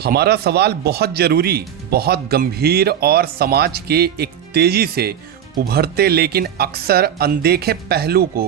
हमारा सवाल बहुत जरूरी, बहुत गंभीर और समाज के एक तेजी से उभरते लेकिन अक्सर अनदेखे पहलू को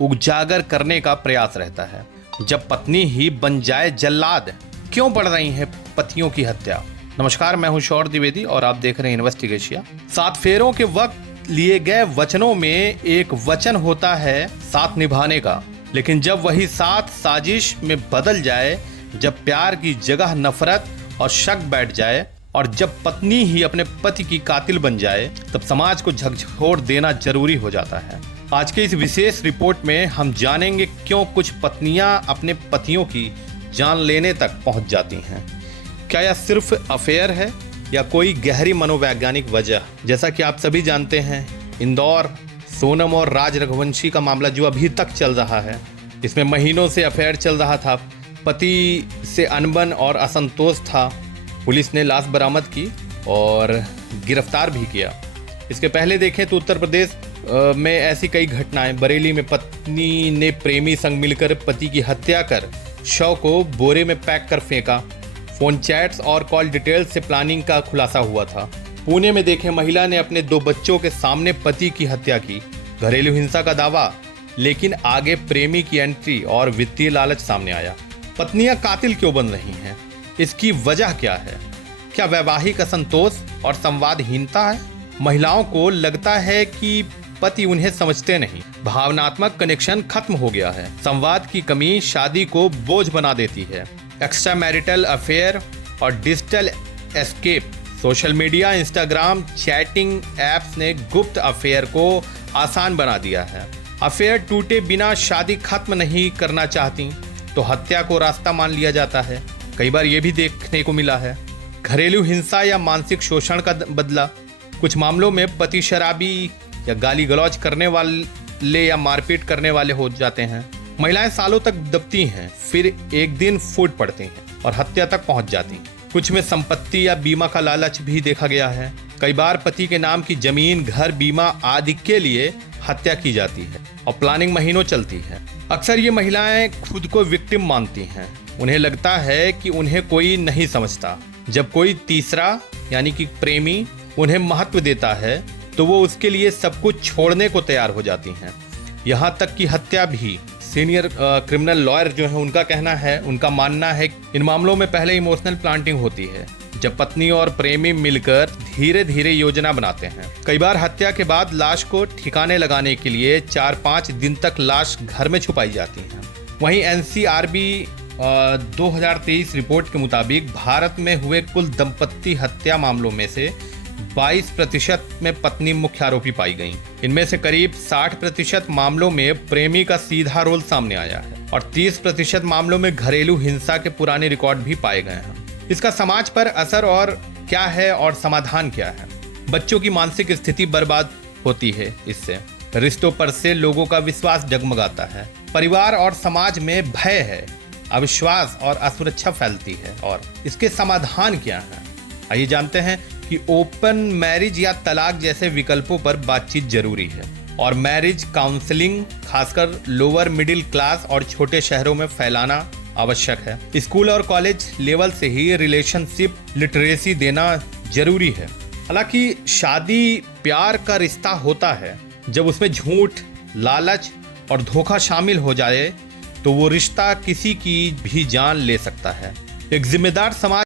उजागर करने का प्रयास रहता है। जब पत्नी ही बन जाए जल्लाद, क्यों बढ़ रही है पतियों की हत्या? नमस्कार, मैं हूं शौर्य द्विवेदी और आप देख रहे हैं इन्वेस्टिगेशिया। 7 फेरों के वक्त लिए गए वचनों में एक वचन होता है साथ निभाने का, लेकिन जब वही साथ साजिश में बदल जाए, जब प्यार की जगह नफरत और शक बैठ जाए और जब पत्नी ही अपने पति की कातिल बन जाए, तब समाज को झकझोर देना जरूरी हो जाता है। आज के इस विशेष रिपोर्ट में हम जानेंगे क्यों कुछ पत्नियां अपने पतियों की जान लेने तक पहुंच जाती हैं। क्या यह सिर्फ अफेयर है या कोई गहरी मनोवैज्ञानिक वजह? जैसा कि आप सभी जानते हैं, इंदौर सोनम और राज रघुवंशी का मामला जो अभी तक चल रहा है, इसमें महीनों से अफेयर चल रहा था। पति से अनबन और असंतोष था। पुलिस ने लाश बरामद की और गिरफ्तार भी किया। इसके पहले देखें तो उत्तर प्रदेश में ऐसी कई घटनाएं। बरेली में पत्नी ने प्रेमी संग मिलकर पति की हत्या कर शव को बोरे में पैक कर फेंका। फोन चैट्स और कॉल डिटेल्स से प्लानिंग का खुलासा हुआ था। पुणे में देखें, महिला ने अपने 2 बच्चों के सामने पति की हत्या की। घरेलू हिंसा का दावा, लेकिन आगे प्रेमी की एंट्री और वित्तीय लालच सामने आया। पत्नियां कातिल क्यों बन रही हैं? इसकी वजह क्या है? क्या वैवाहिक असंतोष और संवादहीनता है? महिलाओं को लगता है कि पति उन्हें समझते नहीं, भावनात्मक कनेक्शन खत्म हो गया है। संवाद की कमी शादी को बोझ बना देती है। एक्स्ट्रा मैरिटल अफेयर और digital escape. Social media, Instagram, chatting apps ने गुप्त अफेयर को आसान बना दिया है। अफेयर टूटे बिना शादी खत्म नहीं करना चाहती तो हत्या को रास्ता मान लिया जाता है। कई बार ये भी देखने को मिला है, घरेलू हिंसा या मानसिक शोषण का बदला। कुछ मामलों में पति शराबी या गाली गलौज करने वाले या मारपीट करने वाले हो जाते हैं। महिलाएं सालों तक दबती हैं, फिर एक दिन फूट पड़ती हैं और हत्या तक पहुंच जाती हैं। कुछ में संपत्ति या बीमा का लालच भी देखा गया है। कई बार पति के नाम की जमीन, घर, बीमा आदि के लिए हत्या की जाती है और प्लानिंग महीनों चलती है। अक्सर ये महिलाएं खुद को विक्टिम मानती हैं। उन्हें लगता है कि उन्हें कोई नहीं समझता। जब कोई तीसरा यानी कि प्रेमी उन्हें महत्व देता है तो वो उसके लिए सब कुछ छोड़ने को तैयार हो जाती हैं, यहाँ तक कि हत्या भी। सीनियर क्रिमिनल लॉयर जो है, उनका मानना है इन मामलों में पहले इमोशनल प्लांटिंग होती है, जब पत्नी और प्रेमी मिलकर धीरे धीरे योजना बनाते हैं। कई बार हत्या के बाद लाश को ठिकाने लगाने के लिए 4-5 दिन तक लाश घर में छुपाई जाती है। वहीं एनसीआरबी 2023 रिपोर्ट के मुताबिक भारत में हुए कुल दंपत्ति हत्या मामलों में से 22% में पत्नी मुख्य आरोपी पाई गई। इनमें से करीब 60% मामलों में प्रेमी का सीधा रोल सामने आया है और 30% मामलों में घरेलू हिंसा के पुराने रिकॉर्ड भी पाए गए हैं। इसका समाज पर असर और क्या है और समाधान क्या है? बच्चों की मानसिक स्थिति बर्बाद होती है इससे। रिश्तों पर से लोगों का विश्वास डगमगाता है। परिवार और समाज में भय है, अविश्वास और असुरक्षा फैलती है। और इसके समाधान क्या है? आइए जानते हैं कि ओपन मैरिज या तलाक जैसे विकल्पों पर बातचीत जरूरी है और मैरिज काउंसलिंग खासकर लोअर मिडिल क्लास और छोटे शहरों में फैलाना आवश्यक है। स्कूल और कॉलेज लेवल से ही रिलेशनशिप लिटरेसी देना जरूरी है। हालांकि शादी प्यार का रिश्ता होता है। जब उसमें झूठ, लालच और धोखा शामिल हो जाए तो वो रिश्ता किसी की भी जान ले सकता है। एक जिम्मेदार समाज